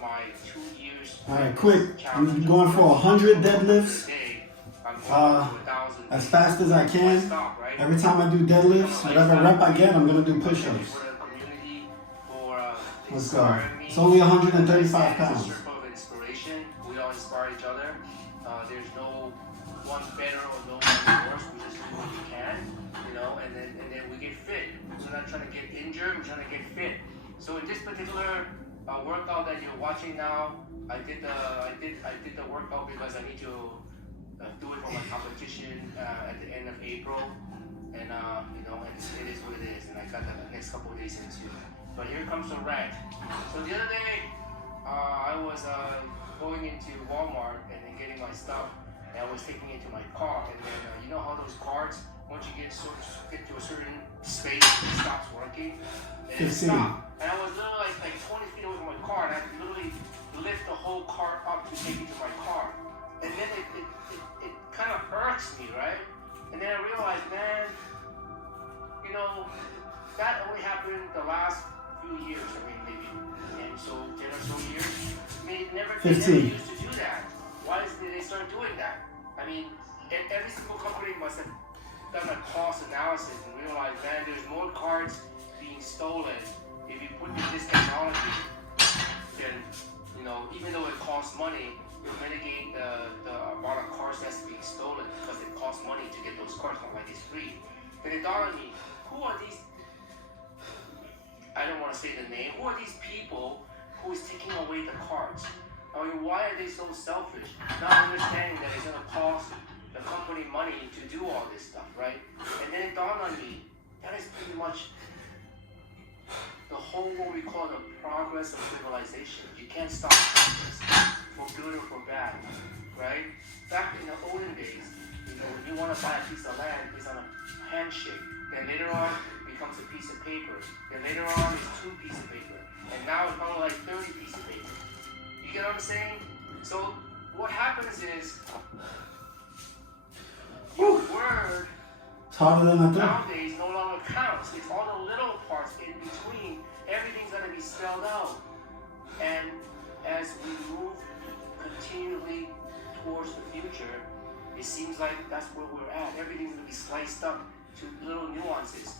my 2 years. Alright, quick. I'm going for 100 deadlifts. As fast as I can. Every time I do deadlifts, whatever rep I get, I'm going to do push-ups. Let's go. It's only 135 pounds. We all inspire each other. There's no one better or no one worse. We just do what we can, you know, and then we get fit. We're not trying to get injured. We're trying to get fit. So in this particular workout that you're watching now, I did the workout because I need to do it for my competition at the end of April, and you know, it is what it is, and I got the next couple of days into it. But here comes the rant. So the other day, I was going into Walmart and then getting my stuff, and I was taking it to my car, and then you know how those carts, once you get to a certain space, it stops working, and it stopped. And I was literally like 20 feet away from my car, and I had to literally lift the whole cart up to take it to my car. And then it kind of irks me, right? And then I realized, man, you know, that only happened the last few years. I mean, maybe 10 or so years. I mean, they never used to do that. Why did they start doing that? I mean, every single company must have done a cost analysis and realized, man, there's more cards being stolen if you put in this technology. Then, you know, even though it costs money, you'll mitigate the amount of cars that's being stolen because it costs money to get those cars, not like it's free. Then it dawned on me, who are these? I don't want to say the name. Who are these people who is taking away the cards? I mean, why are they so selfish? Not understanding that it's going to cost the company money to do all this stuff, right? And then it dawned on me, that is pretty much the whole what we call the progress of civilization. You can't stop progress, for good or for bad, right? Back in the olden days, you know, when you want to buy a piece of land, it's on a handshake. Then later on, it becomes a piece of paper. Then later on, it's 2 pieces of paper. And now it's probably like 30 pieces of paper. You get what I'm saying? So what happens is, your word nowadays no longer counts. It's all the little parts in between. Everything's going to be spelled out. And as we move continually towards the future, it seems like that's where we're at. Everything's going to be sliced up to little nuances.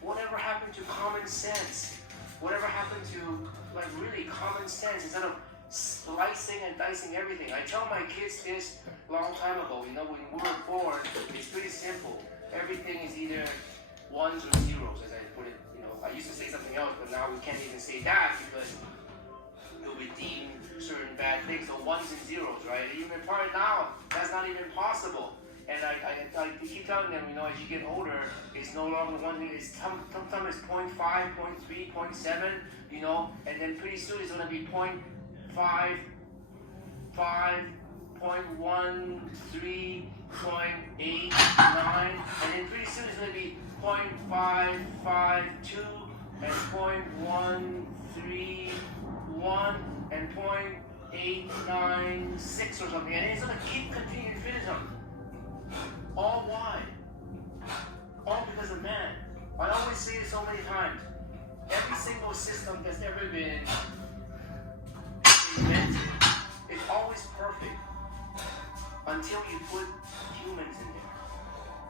Whatever happened to common sense? Whatever happened to, like, really common sense instead of slicing and dicing everything? I tell my kids this a long time ago. You know, when we were born, it's pretty simple. Everything is either ones or zeros, as I put it. You know, I used to say something else, but now we can't even say that because it'll redeem certain bad things. So ones and zeros, right? Even part now, that's not even possible. And I keep telling them, you know, as you get older, it's no longer one thing. It's sometimes it's 0.5, 0.3, 0.7, you know, and then pretty soon it's going to be 0.5, 0.13, 0.89, and then pretty soon it's going to be 0.552 and 0.131 and 0.896 or something, and it's going to keep continuing infinitesimal. All why? All because of man. I always say it so many times. Every single system that's ever been invented is always perfect until you put humans in there,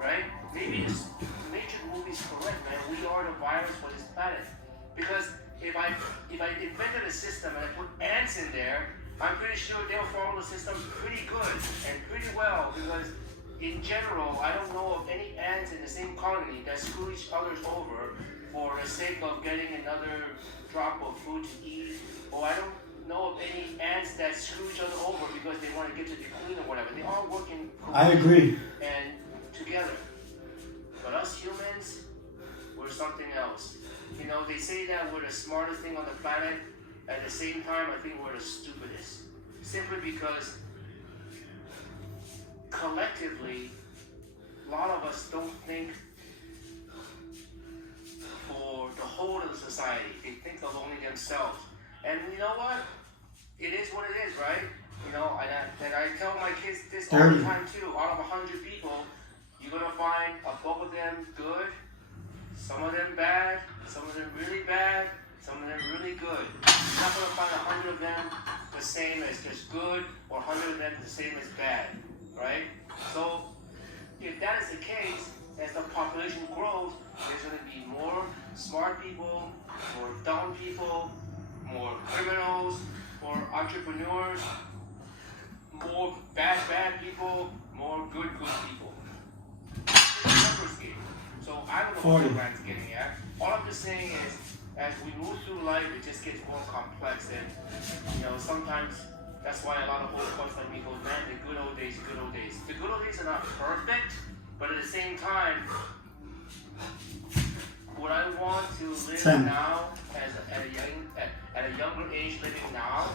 right? Maybe this nature movie is correct, man. We are the virus for this planet. Because if I invented a system and I put ants in there, I'm pretty sure they'll follow the system pretty good and pretty well, because in general, I don't know of any ants in the same colony that screw each other over for the sake of getting another drop of food to eat, or I don't know of any ants that screw each other over because they want to get to the queen or whatever. They all work in I agree. And together. But us humans, we're something else. You know, they say that we're the smartest thing on the planet. At the same time, I think we're the stupidest. Simply because collectively, a lot of us don't think for the whole of the society. They think of only themselves. And you know what? It is what it is, right? You know, and I tell my kids this all the time too. Out of 100 people, you're going to find a couple of them good, some of them bad, some of them really bad, some of them really good. You're not going to find 100 100 of them the same as just good, or 100 of them the same as bad, right? So if that is the case, as the population grows, there's going to be more smart people, more dumb people, more criminals, more entrepreneurs, more bad people, more good people. It's a numbers game. So I don't know what the brand's getting at. All I'm just saying is, as we move through life, it just gets more complex, and sometimes that's why a lot of old folks like me go, man, the good old days, good old days. The good old days are not perfect, but at the same time, would I want to live now at a younger age, living now?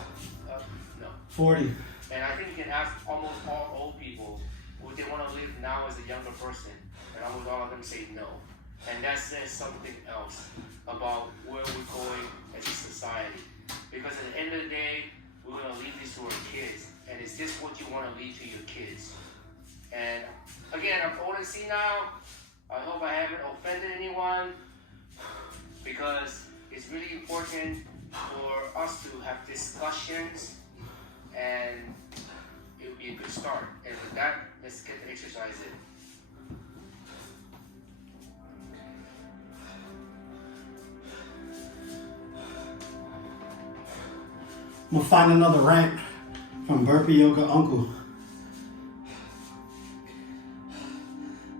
No. 40. And I think you can ask almost all old people, would they want to live now as a younger person? And almost all of them say no. And that says something else about where we're going as a society. Because at the end of the day, we're going to leave this to our kids. And is this what you want to leave to your kids? And again, I'm old and senile. I hope I haven't offended anyone, because it's really important for us to have discussions, and it will be a good start. And with that, let's get the exercise in. I'm gonna find another rant from Burpee Yoga Uncle.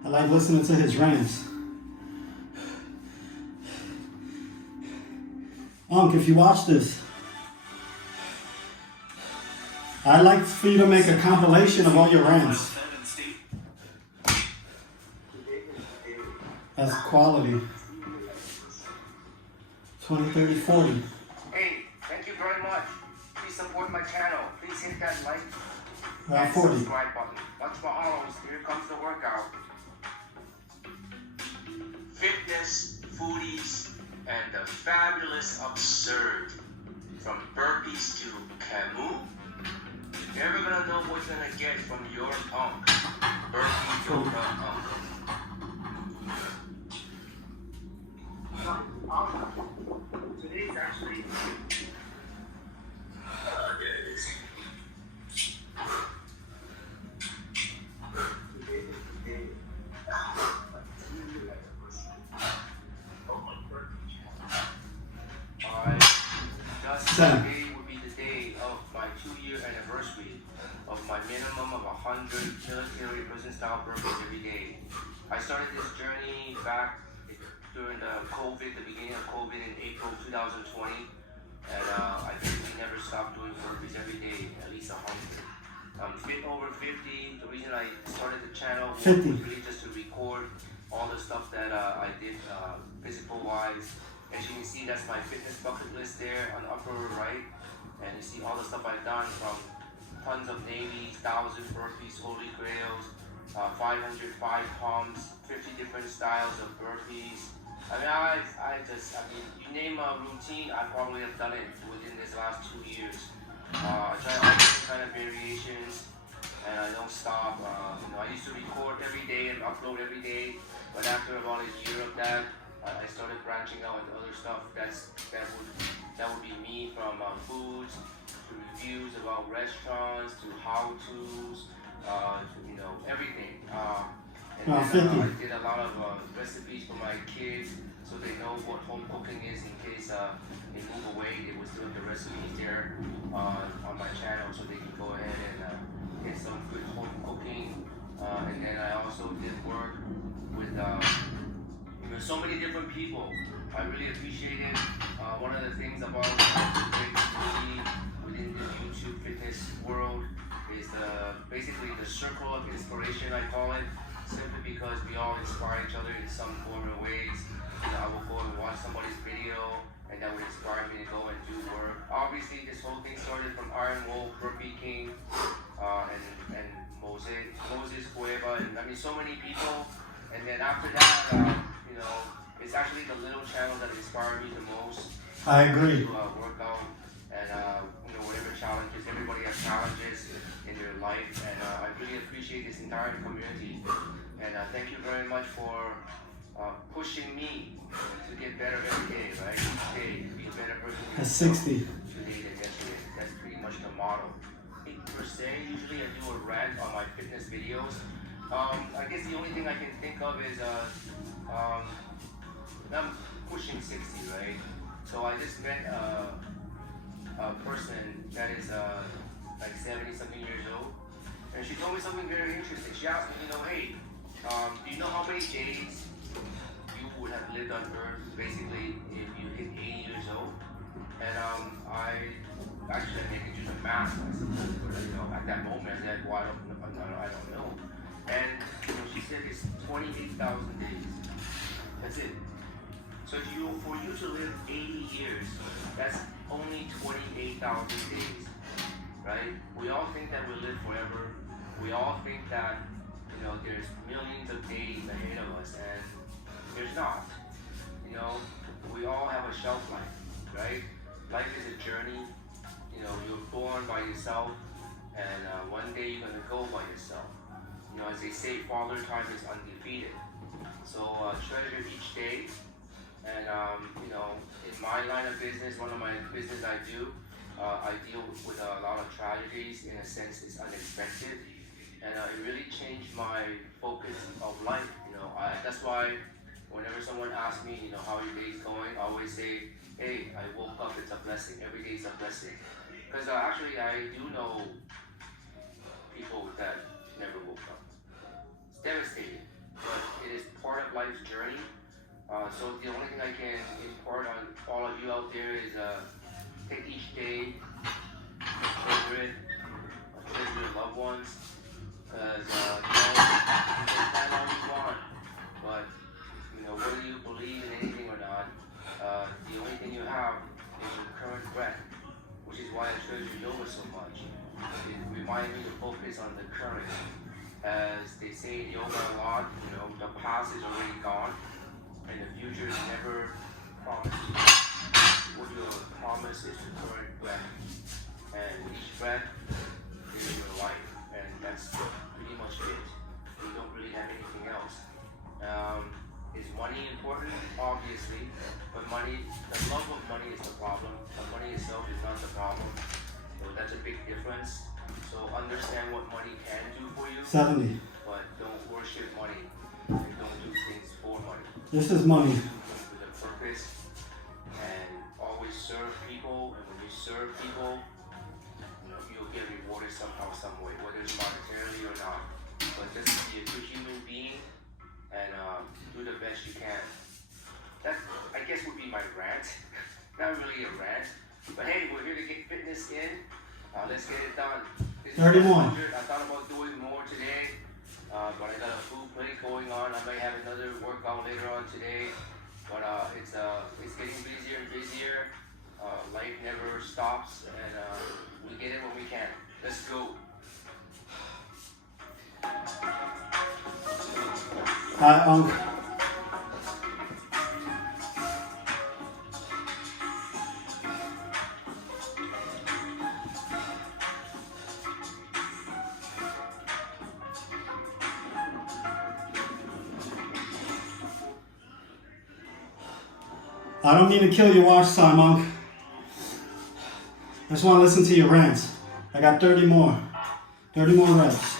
I like listening to his rants. Unc, if you watch this, I'd like for you to make a compilation of all your rants. That's quality. 20, 30, 40. Hey, thank you very much. Please support my channel. Please hit that like and 40. subscribe button. Watch my arms. Here comes the workout. Fitness, foodies, and the fabulous absurd. From burpees to Camus. You're never gonna know what you're gonna get from your Unc. Burpee Yoga Uncle. Today's actually Today would be the day of my 2-year anniversary of my minimum of 100 military prison-style burpees every day. I started this journey back during the beginning of COVID in April 2020, and I basically never stopped doing burpees every day, at least 100. I'm fit over 50. The reason I started the channel was really just to record all the stuff that I did physical-wise. As you can see, that's my fitness bucket list there on the upper right. And you see all the stuff I've done, from tons of navies, 1,000 burpees, holy grails, 505 pumps, 50 different styles of burpees. I mean, you name a routine, I probably have done it within this last 2 years. I try all different kind of variations, and I don't stop. I used to record every day and upload every day, but after about a year of that, I started branching out into other stuff. That would be me, from foods to reviews about restaurants to how-tos, to everything. And then I did a lot of recipes for my kids, so they know what home cooking is in case they move away. They will still have the recipes there on my channel, so they can go ahead and get some good home cooking. And then I also did work with so many different people. I really appreciate it. One of the things about the great community within the YouTube fitness world is basically the circle of inspiration, I call it, simply because we all inspire each other in some form or ways. I will go and watch somebody's video, and that would inspire me to go and do work. Obviously, this whole thing started from Iron Wolf, Burpee King, and Moses Cueva, and I mean so many people. And then after that, it's actually the little channels that inspire me the most. I agree. To work out and whatever challenges. Everybody has challenges in their life, and I really appreciate this entire community. And thank you very much for pushing me to get better every day, right? Each day, to be a better person. At 60. Today than yesterday. I guess the only thing I can think of is I'm pushing 60, right? So I just met a person that is like 70 something years old, and she told me something very interesting. She asked me, hey, do you know how many days you would have lived on Earth basically if you hit 80 years old? And I didn't do the math. I said, at that moment, I said, well, I don't know. And she said it's 28,000 days. That's it. So for you to live 80 years, that's only 28,000 days, right? We all think that we live forever. We all think that there's millions of days ahead of us, and there's not. We all have a shelf life, right? Life is a journey. You're born by yourself, and one day you're gonna go by yourself. As they say, Father Time is undefeated. So treasure each day. And in my line of business, one of my business I do, I deal with a lot of tragedies. In a sense, it's unexpected, and it really changed my focus of life. That's why whenever someone asks me, how your day's going, I always say, hey, I woke up. It's a blessing. Every day is a blessing. Because actually, I do know people that never woke up. It's devastating, but it is part of life's journey. So the only thing I can impart on all of you out there is take each day, treasure it, treasure your loved ones, because you can plan all you want, but whether you believe in anything or not, the only thing you have is your current breath, which is why I treasure yoga so much. It reminds me to focus on the current. As they say in yoga a lot, the past is already gone, and the future is never promised. What your promise is the current breath, and each breath is your life, and that's pretty much it. You don't really have anything else. Is money important? Obviously, but the love of money is the problem. The money itself is not the problem. So that's a big difference. So understand what money can do for you. 70. But don't worship money, and don't do things for money. This is money. With a purpose, and always serve people. And when you serve people, you'll get rewarded somehow, some way, whether it's monetarily or not. But just be a good human being and do the best you can. That, I guess, would be my rant. Not really a rant, but hey, we're here to get fitness in. Let's get it done. This 31. I thought about doing more today, but I got a food plate going on. I might have another workout later on today, but it's getting busier and busier. Life never stops, and we get it when we can. Let's go. Hi, Unc. I don't mean to kill your watch time, Unc. I just want to listen to your rants. I got 30 more. 30 more reps.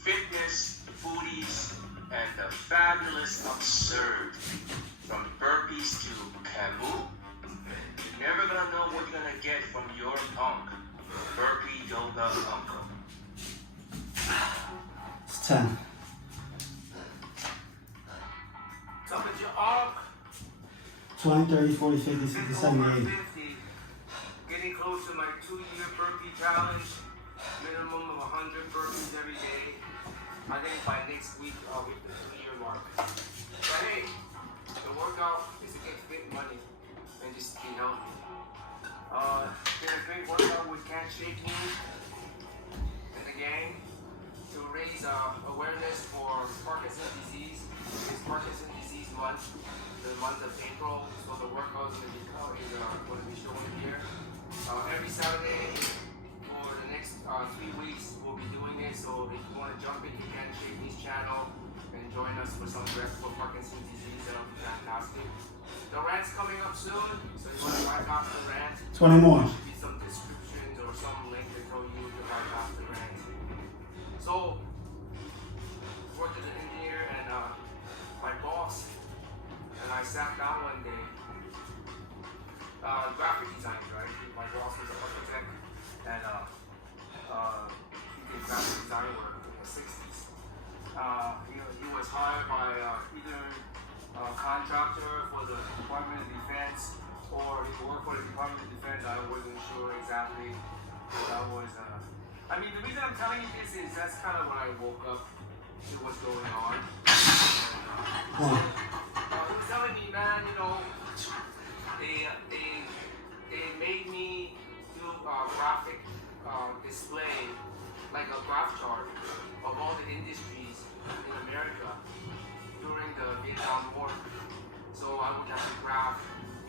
Fitness, foodies, and the fabulous absurd. From burpees to Camus, you're never gonna know what you're gonna get from your punk, burpee yoga uncle. It's 10. Top of your arc. 20, 30, 40, 50, 60, 70, 80. Getting close to my 2-year burpee challenge. Minimum 100 burpees every day. I think by next week I'll hit the 2-year mark. But hey, the workout is to get fit money and just be healthy. Did a great workout with Can't Shake Me and the gang to raise awareness for Parkinson's disease. It's Parkinson's disease month, the month of April. So the workout is going to be showing here. Every Saturday for the next 3 weeks we'll be doing it. So if you want to jump in, you can check this channel and join us for some reps for Parkinson's disease. That'll be fantastic. The rant's coming up soon, so you want to bypass the rant. 20 more. There should be some descriptions or some link to tell you to bypass the rant. So worked as an engineer and my boss and I sat down one day. Graphic design, right? My boss was an architect and he did graphic design work in the 60s. He was hired by either a contractor for the Department of Defense or he worked for the Department of Defense. I wasn't sure exactly. But that was, I mean, the reason I'm telling you this is that's kind of when I woke up to what's going on. And, he was telling me, man, you know, they made me do a graphic display, like a graph chart of all the industries in America during the Vietnam War. So I would have to graph,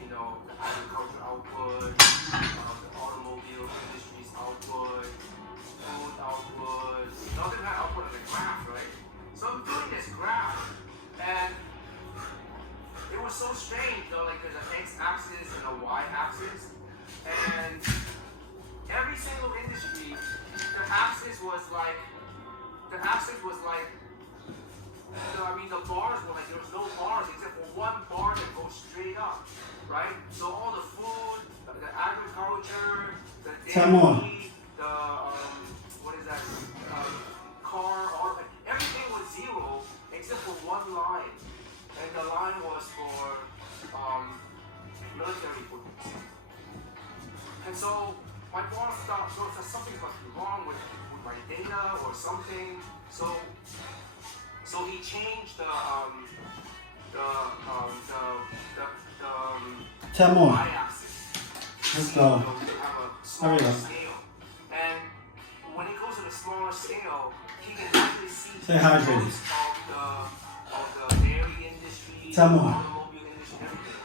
you know, the agriculture output, the automobile industry's output, food output, all different output on the graph, right? So I'm doing this graph, and it was so strange, though, like there's an x-axis and a y-axis, and every single industry, the axis was like, I mean, the bars were like, there was no bars except for one bar that goes straight up, right? So all the food, the agriculture, the dairy, the, what is that, car, everything was zero except for one line. And the line was for military equipment. And so my boss thought, so something must be wrong with my data or something. So he changed the y-axis. Let's go. To have a smaller scale. And when it goes to the smaller scale, he can actually see Stay hydrated. of the dairy industry, the automobile industry, everything.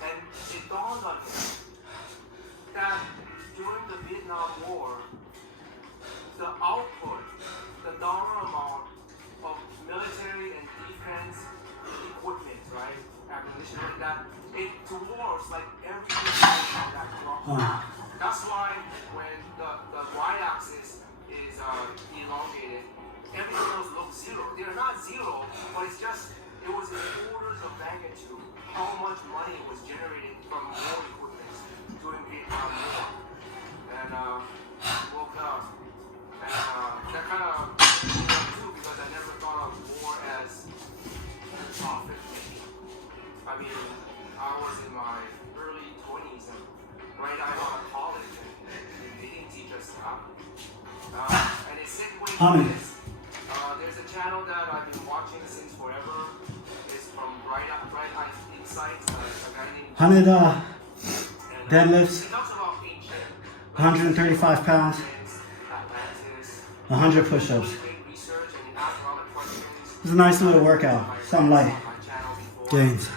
And it dawned on him that during the Vietnam War, the output, the dollar amount of military and defense equipment, right, acquisition like that, it dwarfs like everything on that clock. That's why when the y-axis is elongated, everything else looks zero. They're not zero, but it's just, it was in orders of magnitude how much money was generated from war equipment during Vietnam War. And woke up. And that kind of too, because I never thought of war as profit making. I mean, I was in my early 20s and right out of college, and they didn't teach us that. And it segues to this. There's a channel that I've been watching since forever. It's from Bright Eye Insights, a guy named 100 deadlifts, he talks about ancient 135 pounds, 100 push-ups. It's a nice little workout, something light. Gains.